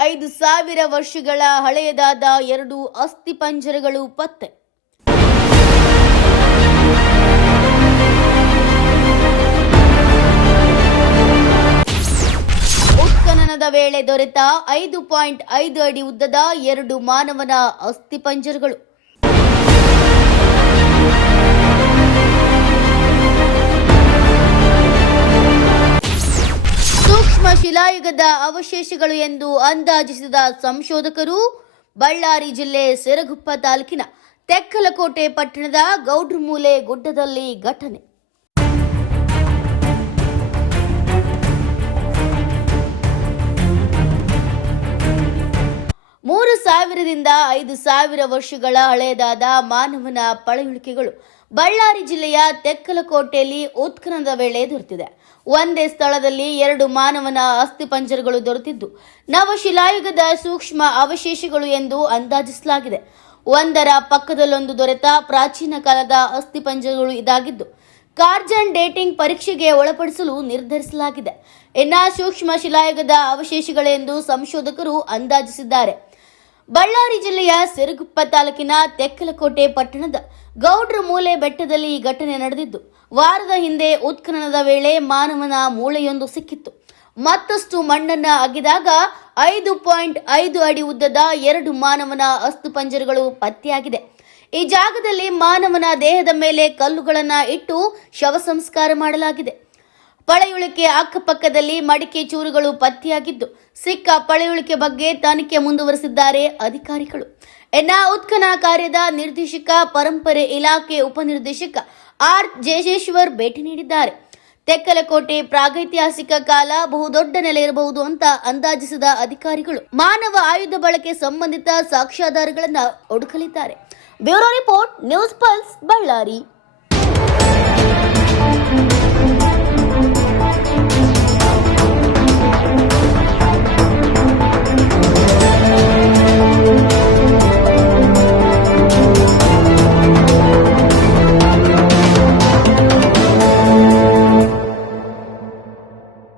ಐದು ಸಾವಿರ ವರ್ಷಗಳ ಹಳೆಯದಾದ ಎರಡು ಅಸ್ಥಿಪಂಜರಗಳು ಪತ್ತೆ. ಉತ್ಖನನದ ವೇಳೆ ದೊರೆತ ಐದು ಪಾಯಿಂಟ್ ಐದು ಅಡಿ ಉದ್ದದ ಎರಡು ಮಾನವನ ಅಸ್ಥಿಪಂಜರಗಳು ಶಿಲಾಯುಗದ ಅವಶೇಷಗಳು ಎಂದು ಅಂದಾಜಿಸಿದ ಸಂಶೋಧಕರು, ಬಳ್ಳಾರಿ ಜಿಲ್ಲೆ ಸಿರಗುಪ್ಪ ತಾಲೂಕಿನ ತೆಕ್ಕಲಕೋಟೆ ಪಟ್ಟಣದ ಗೌಡ್ರಮೂಲೆ ಗುಡ್ಡದಲ್ಲಿ ಘಟನೆ. ಮೂರು ಸಾವಿರದಿಂದ ಐದು ಸಾವಿರ ವರ್ಷಗಳ ಹಳೆಯದಾದ ಮಾನವನ ಪಳೆಯುಳಿಕೆಗಳು ಬಳ್ಳಾರಿ ಜಿಲ್ಲೆಯ ತೆಕ್ಕಲಕೋಟೆಯಲ್ಲಿ ಉತ್ಖನನದ ವೇಳೆ ದೊರೆತಿದೆ ಒಂದೇ ಸ್ಥಳದಲ್ಲಿ ಎರಡು ಮಾನವನ ಅಸ್ಥಿಪಂಜರಗಳು ದೊರೆತಿದ್ದು, ನವಶಿಲಾಯುಗದ ಸೂಕ್ಷ್ಮ ಅವಶೇಷಗಳು ಎಂದು ಅಂದಾಜಿಸಲಾಗಿದೆ. ಒಂದರ ಪಕ್ಕದಲ್ಲೊಂದು ದೊರೆತ ಪ್ರಾಚೀನ ಕಾಲದ ಅಸ್ಥಿಪಂಜರಗಳು ಇದಾಗಿದ್ದು, ಕಾರ್ಜನ್ ಡೇಟಿಂಗ್ ಪರೀಕ್ಷೆಗೆ ಒಳಪಡಿಸಲು ನಿರ್ಧರಿಸಲಾಗಿದೆ. ಇನ್ನ ಸೂಕ್ಷ್ಮ ಶಿಲಾಯುಗದ ಅವಶೇಷಗಳೆಂದು ಸಂಶೋಧಕರು ಅಂದಾಜಿಸಿದ್ದಾರೆ. ಬಳ್ಳಾರಿ ಜಿಲ್ಲೆಯ ಸಿರುಗುಪ್ಪ ತಾಲೂಕಿನ ತೆಕ್ಕಲಕೋಟೆ ಪಟ್ಟಣದ ಗೌಡ್ರ ಮೂಲೆ ಬೆಟ್ಟದಲ್ಲಿ ಈ ಘಟನೆ ನಡೆದಿದ್ದು, ವಾರದ ಹಿಂದೆ ಉತ್ಖನನದ ವೇಳೆ ಮಾನವನ ಮೂಳೆಯೊಂದು ಸಿಕ್ಕಿತ್ತು. ಮತ್ತಷ್ಟು ಮಣ್ಣನ್ನ ಅಗಿದಾಗ ಐದು ಪಾಯಿಂಟ್ ಐದು ಅಡಿ ಉದ್ದದ ಎರಡು ಮಾನವನ ಅಸ್ಥಿಪಂಜರಗಳು ಪತ್ತೆಯಾಗಿದೆ. ಈ ಜಾಗದಲ್ಲಿ ಮಾನವನ ದೇಹದ ಮೇಲೆ ಕಲ್ಲುಗಳನ್ನು ಇಟ್ಟು ಶವ ಸಂಸ್ಕಾರ ಮಾಡಲಾಗಿದೆ. ಪಳೆಯುಳಿಕೆ ಅಕ್ಕಪಕ್ಕದಲ್ಲಿ ಮಡಿಕೆ ಚೂರುಗಳು ಪತ್ತೆಯಾಗಿದ್ದು, ಸಿಕ್ಕ ಪಳೆಯುಳಿಕೆ ಬಗ್ಗೆ ತನಿಖೆ ಮುಂದುವರೆಸಿದ್ದಾರೆ ಅಧಿಕಾರಿಗಳು. ಎನ್ನ ಉತ್ಖನ ಕಾರ್ಯದ ನಿರ್ದೇಶಕ, ಪರಂಪರೆ ಇಲಾಖೆ ಉಪನಿರ್ದೇಶಕ ಆರ್ ಜೇಜೇಶ್ವರ್ ಭೇಟಿ ನೀಡಿದ್ದಾರೆ. ತೆಕ್ಕಲಕೋಟೆ ಪ್ರಾಗೈತಿಹಾಸಿಕ ಕಾಲ ಬಹುದೊಡ್ಡ ನೆಲೆ ಇರಬಹುದು ಅಂತ ಅಂದಾಜಿಸಿದ ಅಧಿಕಾರಿಗಳು, ಮಾನವ ಆಯುಧ ಬಳಕೆ ಸಂಬಂಧಿತ ಸಾಕ್ಷ್ಯಾಧಾರಗಳನ್ನು ಹುಡುಕಲಿದ್ದಾರೆ. Bureau report, news pulse, Ballari.